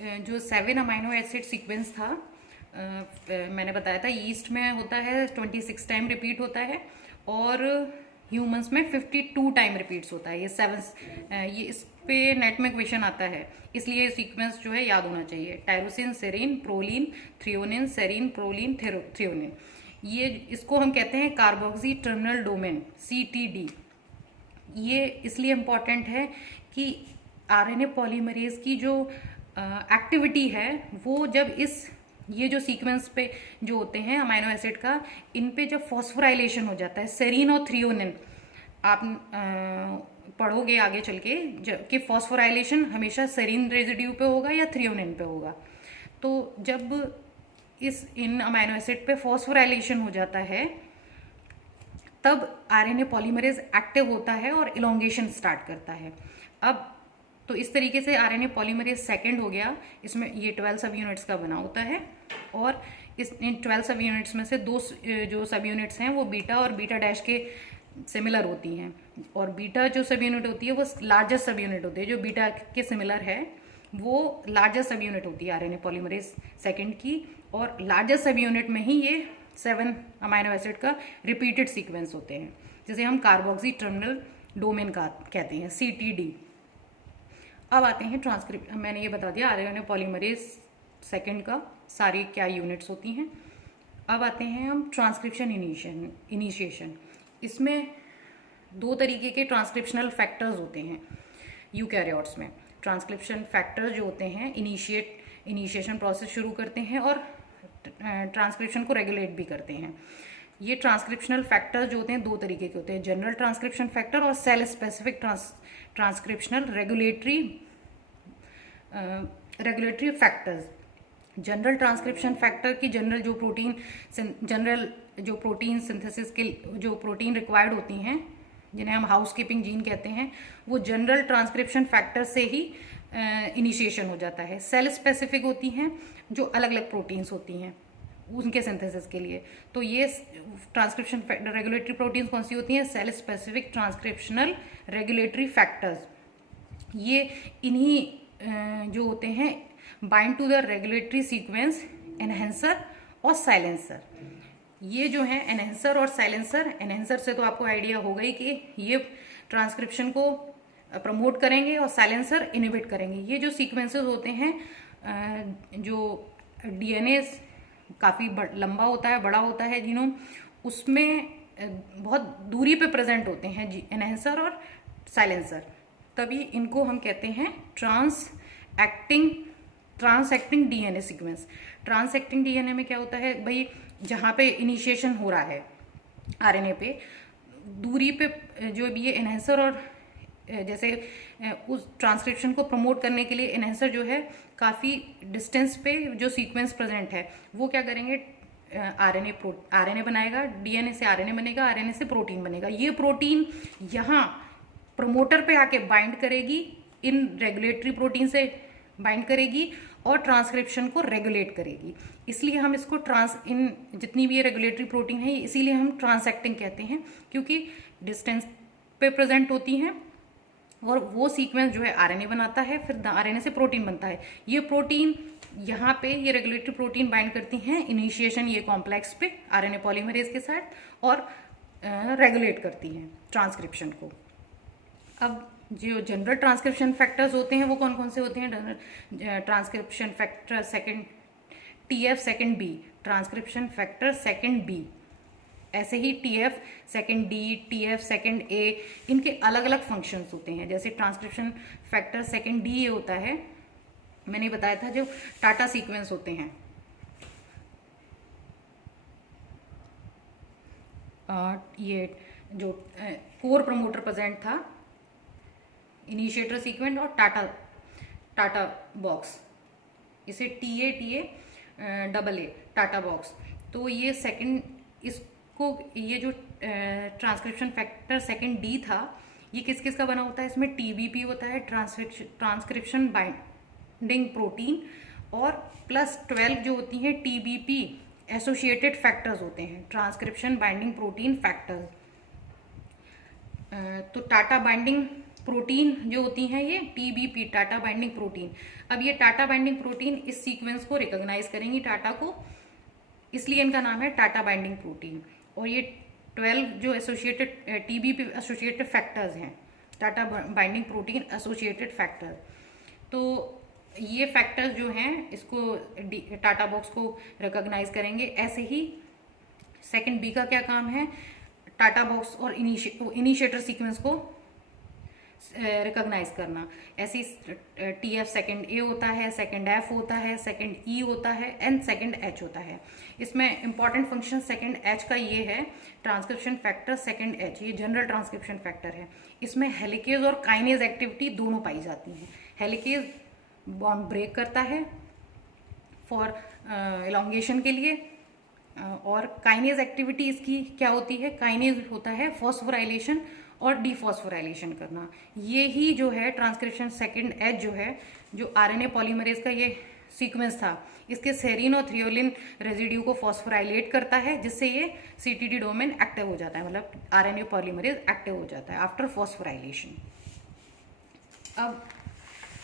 जो 7 amino acid sequence था, मैंने बताया था ईस्ट में होता है 26 टाइम रिपीट होता है और ह्यूमंस में 52 टाइम रिपीट्स होता है। ये 7 ये इस पे नेट में क्वेश्चन आता है, इसलिए सीक्वेंस जो है याद होना चाहिए। Tyrosine, serine, proline, threonine, serine, proline, threonine. ये इसको हम कहते हैं कार्बोक्सी टर्मिनल डोमेन, CTD। ये इसलिए इम्पॉर्टेंट है कि RNA पॉलीमरेज की जो एक्टिविटी है वो जब ये जो सीक्वेंस पे जो होते हैं अमाइनो एसिड का, इन पे जब फॉस्फोराइलेशन हो जाता है, सेरीन और थ्रियोनिन, आप पढ़ोगे आगे चल के कि फॉस्फोराइलेशन हमेशा सेरीन रेजिड्यू पे होगा या थ्रियोनिन पे होगा। तो जब इन अमाइनो एसिड पे फॉस्फोराइलेशन हो जाता है तब RNA पॉलीमरेज एक्टिव होता है और इलोंगेशन स्टार्ट करता है। अब तो इस तरीके से RNA पॉलीमरेज सेकेंड हो गया। इसमें ये 12 सब यूनिट्स का बना होता है और इन 12 सब यूनिट्स में से 2 जो सब यूनिट्स हैं वो बीटा और बीटा डैश के सिमिलर होती हैं, और बीटा जो सब यूनिट होती है वो लार्जेस्ट सब यूनिट होती है। जो बीटा के सिमिलर है वो लार्जेस्ट सब यूनिट होती है RNA पॉलीमरेज सेकेंड की, और लार्जेस्ट सब यूनिट में ही ये 7 अमाइनो एसिड का रिपीटेड सीक्वेंस होते हैं, जिसे हम कार्बोक्सी टर्मिनल डोमेन का कहते हैं, CTD। अब आते हैं ट्रांसक्रिप्ट। मैंने ये बता दिया RNA पॉलीमरेज सेकेंड का सारी क्या यूनिट्स होती हैं। अब आते हैं हम ट्रांसक्रिप्शन इनिशिएशन। इसमें 2 तरीके के ट्रांसक्रिप्शनल फैक्टर्स होते हैं यूकैरियोट्स में। ट्रांसक्रिप्शन फैक्टर्स जो होते हैं इनिशिएशन प्रोसेस शुरू करते हैं और ट्रांसक्रिप्शन को रेगुलेट भी करते हैं। ये ट्रांसक्रिप्शनल फैक्टर्स जो होते हैं 2 तरीके के होते हैं, जनरल ट्रांसक्रिप्शन फैक्टर और cell specific transcriptional regulatory factors. General transcription factor की जनरल जो प्रोटीन सिंथेसिस के जो प्रोटीन रिक्वायर्ड होती हैं, जिन्हें हम हाउसकीपिंग जीन कहते हैं, वो जनरल ट्रांसक्रिप्शन फैक्टर से ही इनिशिएशन हो जाता है। सेल स्पेसिफिक होती हैं जो अलग अलग प्रोटीन्स होती हैं उनके सिंथेसिस के लिए। तो ये ट्रांसक्रिप्शन रेगुलेटरी प्रोटीन्स कौन सी होती हैं? Cell specific transcriptional regulatory factors. ये इन्हीं जो होते हैं bind to the regulatory sequence enhancer और साइलेंसर। ये जो है एनहेंसर और साइलेंसर, एनहेंसर से तो आपको आइडिया होगा ही कि ये ट्रांसक्रिप्शन को प्रमोट करेंगे और साइलेंसर इनहिबिट करेंगे। ये जो सीक्वेंसेस होते हैं, जो DNA काफ़ी लंबा होता है, बड़ा होता है जीनोम, उसमें बहुत दूरी पे प्रेजेंट होते हैं एनहेंसर और साइलेंसर, तभी इनको हम कहते हैं trans acting DNA sequence. Trans acting DNA में क्या होता है भाई, जहाँ पे इनिशिएशन हो रहा है RNA पे, दूरी पे जो भी ये एनहेंसर और जैसे उस ट्रांसक्रिप्शन को प्रमोट करने के लिए एनहेंसर जो है काफ़ी डिस्टेंस पे जो सीक्वेंस प्रेजेंट है वो क्या करेंगे, RNA बनाएगा, DNA से RNA बनेगा, RNA से प्रोटीन बनेगा। ये प्रोटीन यहाँ प्रमोटर पे आके बाइंड करेगी, इन रेगुलेटरी प्रोटीन से बाइंड करेगी और ट्रांसक्रिप्शन को रेगुलेट करेगी। इसलिए हम इसको इन जितनी भी ये रेगुलेटरी प्रोटीन है इसीलिए हम ट्रांसएक्टिंग कहते हैं, क्योंकि डिस्टेंस पे प्रेजेंट होती हैं और वो सीक्वेंस जो है RNA बनाता है, फिर RNA से प्रोटीन बनता है। ये प्रोटीन यहाँ पे ये रेगुलेटरी प्रोटीन बाइंड करती हैं इनिशिएशन ये कॉम्प्लेक्स पे RNA पॉलीमरेज के साथ और रेगुलेट करती हैं ट्रांसक्रिप्शन को। अब जो जनरल ट्रांसक्रिप्शन फैक्टर्स होते हैं वो कौन कौन से होते हैं? General transcription factor second TF second B, transcription factor second B, ऐसे ही TF second D, TF second A, इनके अलग अलग फंक्शंस होते हैं। जैसे ट्रांसक्रिप्शन फैक्टर सेकेंड D ये होता है, मैंने बताया था जो टाटा सीक्वेंस होते हैं, ये जो कोर प्रमोटर प्रेजेंट था, इनिशिएटर सीक्वेंस और टाटा बॉक्स, इसे TA AA टाटा बॉक्स। तो ये सेकंड इसको ये जो ट्रांसक्रिप्शन फैक्टर सेकंड D था ये किस किस का बना होता है? इसमें TBP होता है, ट्रांसक्रिप्शन बाइंडिंग प्रोटीन, और +12 जो होती हैं TBP एसोसिएटेड फैक्टर्स होते हैं, ट्रांसक्रिप्शन बाइंडिंग प्रोटीन फैक्टर्स। तो टाटा बाइंडिंग प्रोटीन जो होती हैं ये TBP, टाटा बाइंडिंग प्रोटीन। अब ये टाटा बाइंडिंग प्रोटीन इस सीक्वेंस को रिकॉग्नाइज करेंगी, टाटा को, इसलिए इनका नाम है टाटा बाइंडिंग प्रोटीन। और ये 12 जो एसोसिएटेड TBP एसोसिएटेड फैक्टर्स हैं, TATA binding protein associated factor. तो ये फैक्टर्स जो हैं इसको टाटा बॉक्स को रिकॉग्नाइज करेंगे। ऐसे ही सेकंड बी का क्या काम है, टाटा बॉक्स और इनिशिएटर सीक्वेंस को रिकॉग्नाइज करना। ऐसी TF सेकंड ए होता है, सेकंड F होता है, सेकंड E होता है एंड सेकंड H होता है। इसमें इंपॉर्टेंट फंक्शन सेकंड H का ये है, ट्रांसक्रिप्शन फैक्टर सेकंड H, ये जनरल ट्रांसक्रिप्शन फैक्टर है। इसमें हेलिकेज और काइनेज एक्टिविटी दोनों पाई जाती हैं। हेलिकेज बॉन्ड ब्रेक करता है फॉर एलोंगेशन के लिए, और काइनेज एक्टिविटी इसकी क्या होती है, काइनेज होता है फॉस्फोराइलेशन और डीफॉस्फोराइलेशन करना। ये ही जो है ट्रांसक्रिप्शन सेकंड H जो है, जो RNA पॉलीमरेज का ये सीक्वेंस था, इसके सेरीन और थ्रियोलिन रेजिड्यू को फॉस्फोराइलेट करता है, जिससे ये CTD डोमेन एक्टिव हो जाता है, मतलब RNA पॉलीमरेज एक्टिव हो जाता है आफ्टर फॉस्फोराइलेशन। अब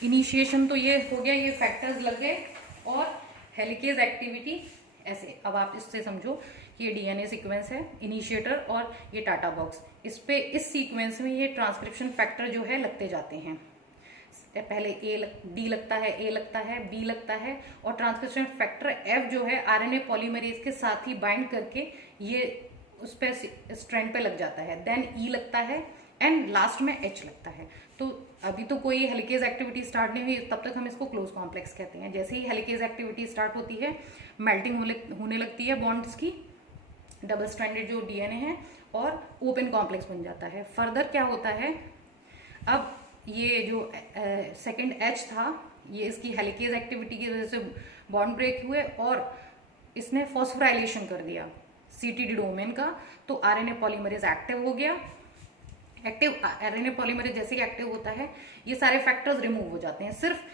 इनिशिएशन तो ये हो गया, ये फैक्टर्स लग गए, और हेलिकेज एक्टिविटी ऐसे। अब आप इससे समझो कि ये DNA सीक्वेंस है, इनिशिएटर और ये टाटा बॉक्स, इस सीक्वेंस में ये ट्रांसक्रिप्शन फैक्टर जो है लगते जाते हैं। पहले D लगता है, A लगता है, B लगता है, और ट्रांसक्रिप्शन फैक्टर F जो है RNA पॉलीमरेज के साथ ही बाइंड करके ये उस पे स्ट्रैंड पे लग जाता है। देन E लगता है एंड लास्ट में H लगता है। तो अभी तो कोई हेलिकेज एक्टिविटी स्टार्ट नहीं हुई, तब तक हम इसको क्लोज कॉम्प्लेक्स कहते हैं। जैसे ही हेलिकेज एक्टिविटी स्टार्ट होती है, मेल्टिंग होने लगती है बॉन्ड्स की, डबल स्ट्रैंडेड जो DNA है, और ओपन कॉम्प्लेक्स बन जाता है। फर्दर क्या होता है, अब ये जो सेकंड H था, ये इसकी हेलिकेज एक्टिविटी की वजह से बॉन्ड ब्रेक हुए और इसने फॉस्फोराइलेशन कर दिया CTD डोमेन का, तो RNA पॉलीमरेज एक्टिव हो गया। एक्टिव RNA पॉलीमरेज जैसे ही एक्टिव होता है, ये सारे फैक्टर्स रिमूव हो जाते हैं। सिर्फ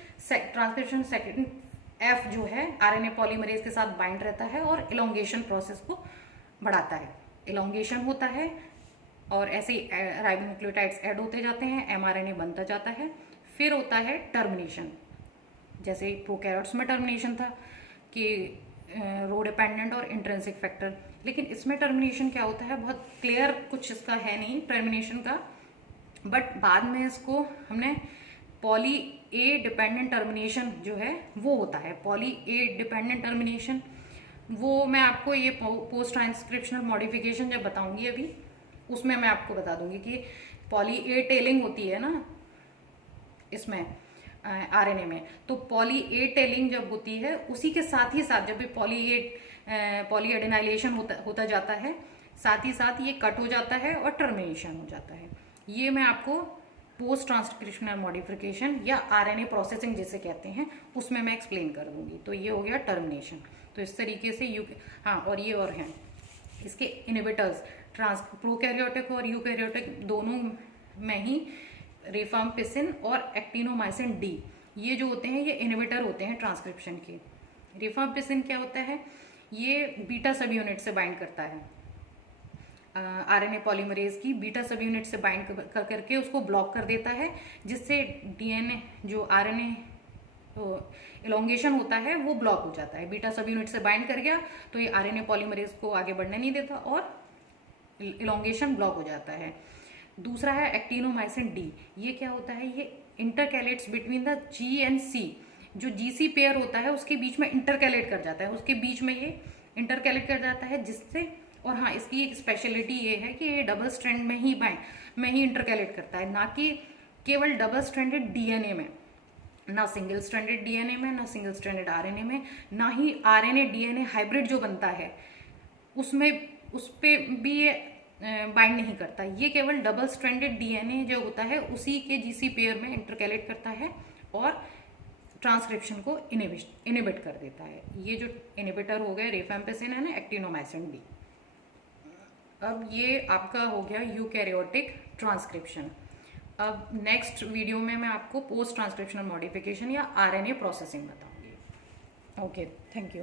ट्रांसक्रिप्शन सेकंड F जो है RNA पॉलीमरेज के साथ बाइंड रहता है और इलोंगेशन प्रोसेस को बढ़ाता है। इलोंगेशन होता है और ऐसे ही राइबोन्यूक्लियोटाइड्स ऐड होते जाते हैं, mRNA बनता जाता है। फिर होता है टर्मिनेशन, जैसे प्रोकैरियोट्स में टर्मिनेशन था कि रो डिपेंडेंट और इंट्रिंसिक फैक्टर, लेकिन इसमें टर्मिनेशन क्या होता है, बहुत क्लियर कुछ इसका है नहीं टर्मिनेशन का, बट बाद में इसको हमने पॉली ए डिपेंडेंट टर्मिनेशन जो है वो होता है। पॉली ए डिपेंडेंट टर्मिनेशन वो मैं आपको ये पोस्ट ट्रांसक्रिप्शनल मॉडिफिकेशन जब बताऊंगी अभी, उसमें मैं आपको बता दूंगी कि पॉली ए टेलिंग होती है ना इसमें RNA में, तो पॉली ए टेलिंग जब होती है, उसी के साथ ही साथ जब भी पॉली एडेनाइलेशन होता जाता है, साथ ही साथ ये कट हो जाता है और टर्मिनेशन हो जाता है। ये मैं आपको पोस्ट ट्रांसक्रिप्शनल मॉडिफिकेशन या RNA प्रोसेसिंग जिसे कहते हैं उसमें मैं एक्सप्लेन कर दूंगी। तो ये हो गया टर्मिनेशन। तो इस तरीके से हाँ, और ये और हैं इसके इनहिबिटर्स, प्रोकैरियोटिक और यूकैरियोटिक दोनों में ही रिफाम्पिसिन और एक्टिनोमाइसिन D, ये जो होते हैं ये इनहिबिटर होते हैं ट्रांसक्रिप्शन के। रिफाम्पिसिन क्या होता है, ये बीटा सब यूनिट से बाइंड करता है, RNA पॉलीमरेज की बीटा सब यूनिट से बाइंड करके उसको ब्लॉक कर देता है, जिससे DNA जो RNA इलोंगेशन होता है वो ब्लॉक हो जाता है। बीटा सब यूनिट से बाइंड कर गया तो ये RNA पॉलीमरेज को आगे बढ़ने नहीं देता और इलोंगेशन ब्लॉक हो जाता है। दूसरा है एक्टिनोमाइसिन D, ये क्या होता है, ये intercalates between the G and C, जो GC पेयर होता है उसके बीच में इंटरकैलेट कर जाता है, उसके बीच में ये इंटरकैलेट कर जाता है, जिससे, और हाँ इसकी एक स्पेशलिटी ये है कि ये डबल स्ट्रैंड में ही इंटरकैलेट करता है, ना कि केवल डबल स्ट्रैंडेड DNA में, ना सिंगल स्ट्रैंडेड DNA में, ना सिंगल स्ट्रैंडेड RNA में, ना ही RNA DNA हाइब्रिड जो बनता है उसमें, उस पर भी ये बाइंड नहीं करता। ये केवल डबल स्ट्रैंडेड DNA जो होता है उसी के GC पेयर में इंटरकैलेट करता है और ट्रांसक्रिप्शन को इनहिबिट कर देता है। ये जो इनहिबिटर हो गए रिफैम्पिसिन है ना, एक्टिनोमाइसिन D। अब ये आपका हो गया यूकैरियोटिक ट्रांसक्रिप्शन। अब नेक्स्ट वीडियो में मैं आपको पोस्ट ट्रांसक्रिप्शनल मॉडिफिकेशन या RNA प्रोसेसिंग बताऊंगी। Okay, thank you.